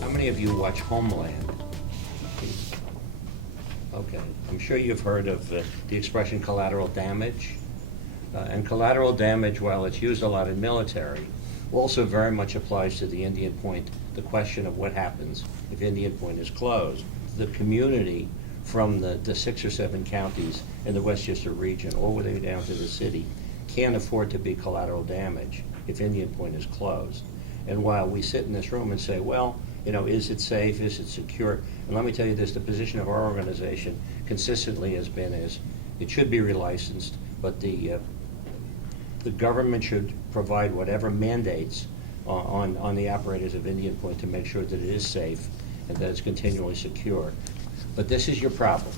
How many of you watch Homeland? Okay, I'm sure you've heard of the expression collateral damage. And collateral damage, while it's used a lot in military, also very much applies to the Indian Point, the question of what happens if Indian Point is closed. The community from the 6 or 7 counties in the Westchester region all the way down to the city can't afford to be collateral damage if Indian Point is closed. And while we sit in this room and say, well, you know, is it safe, is it secure? And let me tell you this, the position of our organization consistently has been is it should be relicensed, but the government should provide whatever mandates on the operators of Indian Point to make sure that it is safe and that it's continually secure. But this is your problem.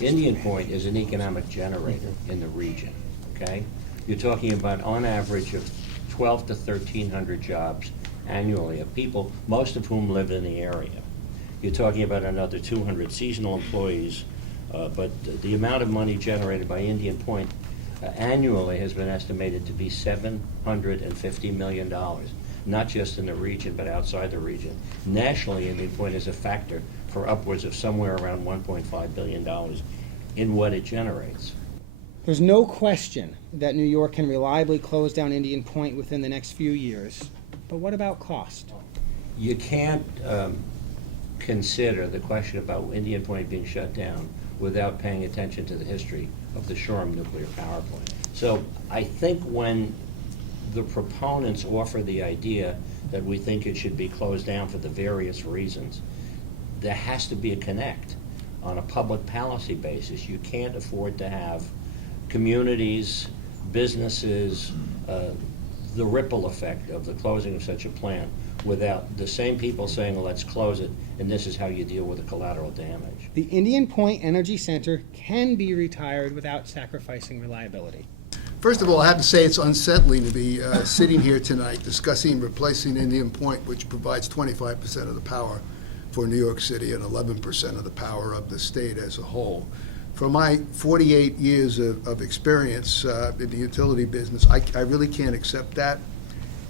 Indian Point is an economic generator in the region, okay? You're talking about, on average, of 12 to 1,300 jobs annually of people, most of whom live in the area. You're talking about another 200 seasonal employees, but the amount of money generated by Indian Point annually has been estimated to be $750 million, not just in the region, but outside the region. Nationally, Indian Point is a factor for upwards of somewhere around $1.5 billion in what it generates. There's no question that New York can reliably close down Indian Point within the next few years, but what about cost? You can't consider the question about Indian Point being shut down without paying attention to the history of the Shoreham nuclear power plant. So I think when the proponents offer the idea that we think it should be closed down for the various reasons, there has to be a connect on a public policy basis. You can't afford to have communities, businesses, the ripple effect of the closing of such a plant without the same people saying, well, let's close it, and this is how you deal with the collateral damage. The Indian Point Energy Center can be retired without sacrificing reliability. First of all, I have to say it's unsettling to be sitting here tonight discussing replacing Indian Point, which provides 25% of the power for New York City and 11% of the power of the state as a whole. From my 48 years of experience in the utility business, I really can't accept that.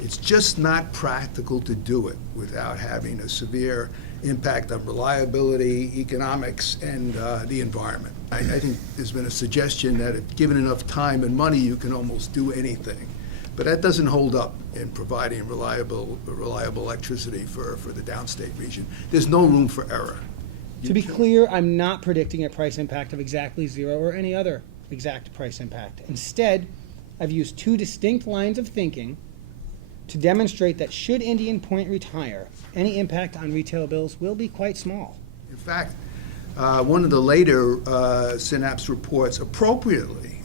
It's just not practical to do it without having a severe impact on reliability, economics, and the environment. I think there's been a suggestion that if given enough time and money, you can almost do anything. But that doesn't hold up in providing reliable electricity for the downstate region. There's no room for error. To be clear, I'm not predicting a price impact of exactly zero or any other exact price impact. Instead, I've used 2 distinct lines of thinking to demonstrate that should Indian Point retire, any impact on retail bills will be quite small. In fact, one of the later Synapse reports appropriately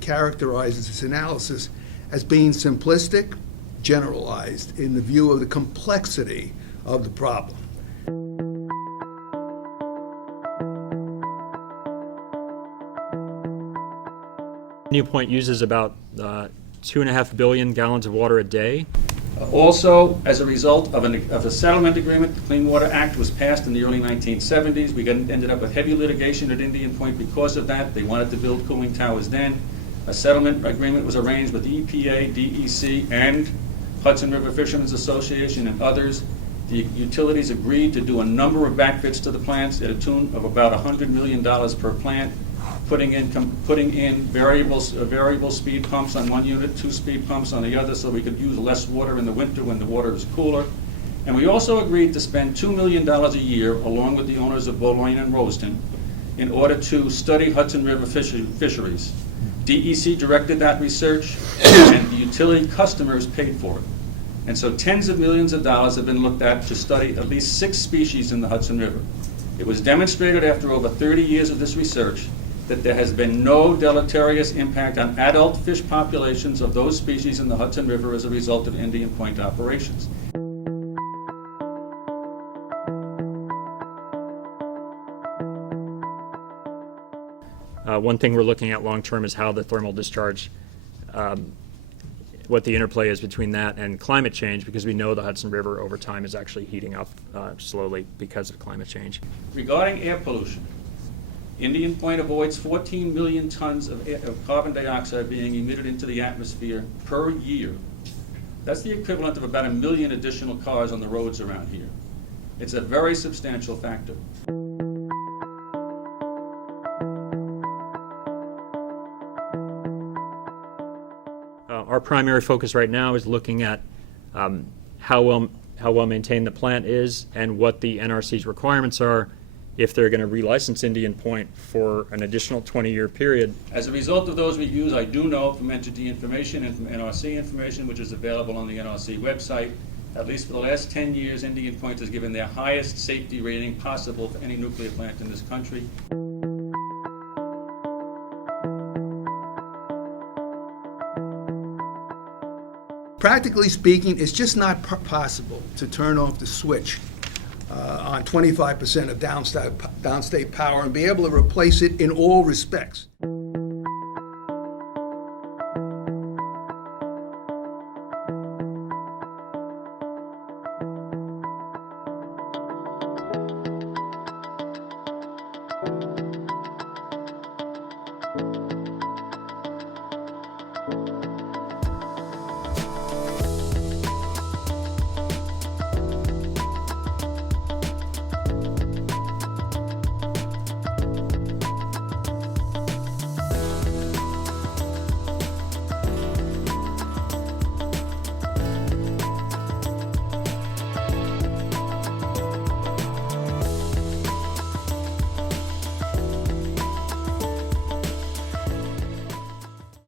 characterizes this analysis as being simplistic, generalized in the view of the complexity of the problem. Indian Point uses about 2.5 billion gallons of water a day. Also, as a result of a settlement agreement, the Clean Water Act was passed in the early 1970s. We ended up with heavy litigation at Indian Point because of that. They wanted to build cooling towers then. A settlement agreement was arranged with the EPA, DEC, and Hudson River Fishermen's Association and others. The utilities agreed to do a number of backfits to the plants at a tune of about $100 million per plant, putting in variable speed pumps on one unit, 2 speed pumps on the other, so we could use less water in the winter when the water is cooler. And we also agreed to spend $2 million a year, along with the owners of Bowling and Roseton, in order to study Hudson River fisheries. DEC directed that research, and the utility customers paid for it. And so tens of millions of dollars have been looked at to study at least 6 species in the Hudson River. It was demonstrated after over 30 years of this research that there has been no deleterious impact on adult fish populations of those species in the Hudson River as a result of Indian Point operations. One thing we're looking at long term is how the thermal discharge, what the interplay is between that and climate change, because we know the Hudson River over time is actually heating up slowly because of climate change. Regarding air pollution, Indian Point avoids 14 million tons of carbon dioxide being emitted into the atmosphere per year. That's the equivalent of about 1 million additional cars on the roads around here. It's a very substantial factor. Our primary focus right now is looking at how well maintained the plant is and what the NRC's requirements are if they're going to relicense Indian Point for an additional 20-year period. As a result of those reviews, I do know from entity information and from NRC information, which is available on the NRC website, at least for the last 10 years, Indian Point has given their highest safety rating possible for any nuclear plant in this country. Practically speaking, it's just not possible to turn off the switch on 25% of downstate power and be able to replace it in all respects.